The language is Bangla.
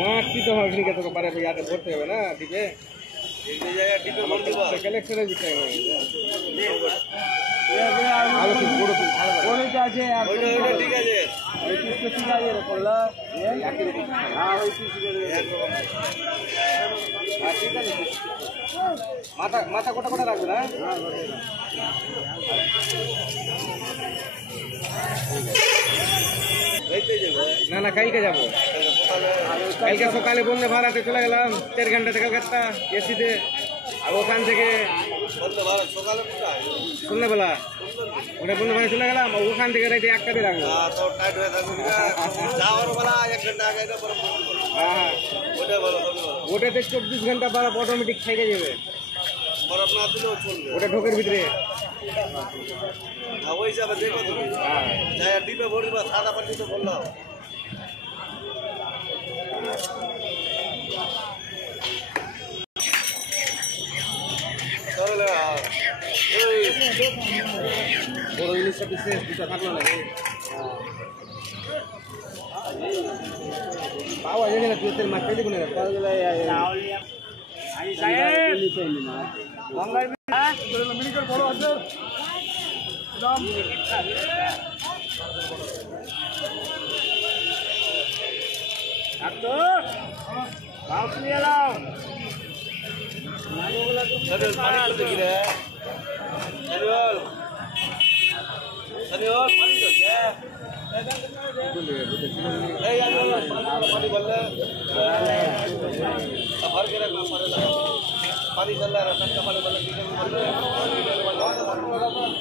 মাছ কি তো হবে ঠিক তোকে পারে ইয়াতে ধরতে হবে না দিবে এই জায়গা টিপের বন্ধ দিব কালেকশনের বিষয় নয় ভালো কি বড় কি ভালো ওইটা আছে ওইটা ঠিক আছে ওই পিসটা ঠিক আছে রে পড়লা একই রকম হ্যাঁ ওই পিস একরকম হ্যাঁ ঠিক আছে মাথা মাথা কোটা কোটা রাখবে না হ্যাঁ না না কালকে যাবো কালকে সকালে বন্ধে ভাড়াতে চলে গেলাম 4 ঘন্টা থেকে কলকাতা এসিতে আর ওখান থেকে সন্ধ্যাবেলা ওটা বন্ধে ভাড়া চলে গেলাম ওখান থেকে রাইতে 1টা বের রাখবো হ্যাঁ ওটাতে 24 ঘন্টা বরফ অটোমেটিক থেকে যাবে বরফ না দিলেও চলবে ওটা ঢোকের ভিতরে ওই হিসাবে দেখো তুমি যাই ডিপে ভরবা সাদা পানি তো বললাম বড় ইলিশটা বিশেষ দুটো থাকলো না পাওয়া যাবে না তুই মাছ পেয়ে দেবো না বড় আছে पानी चल रहा है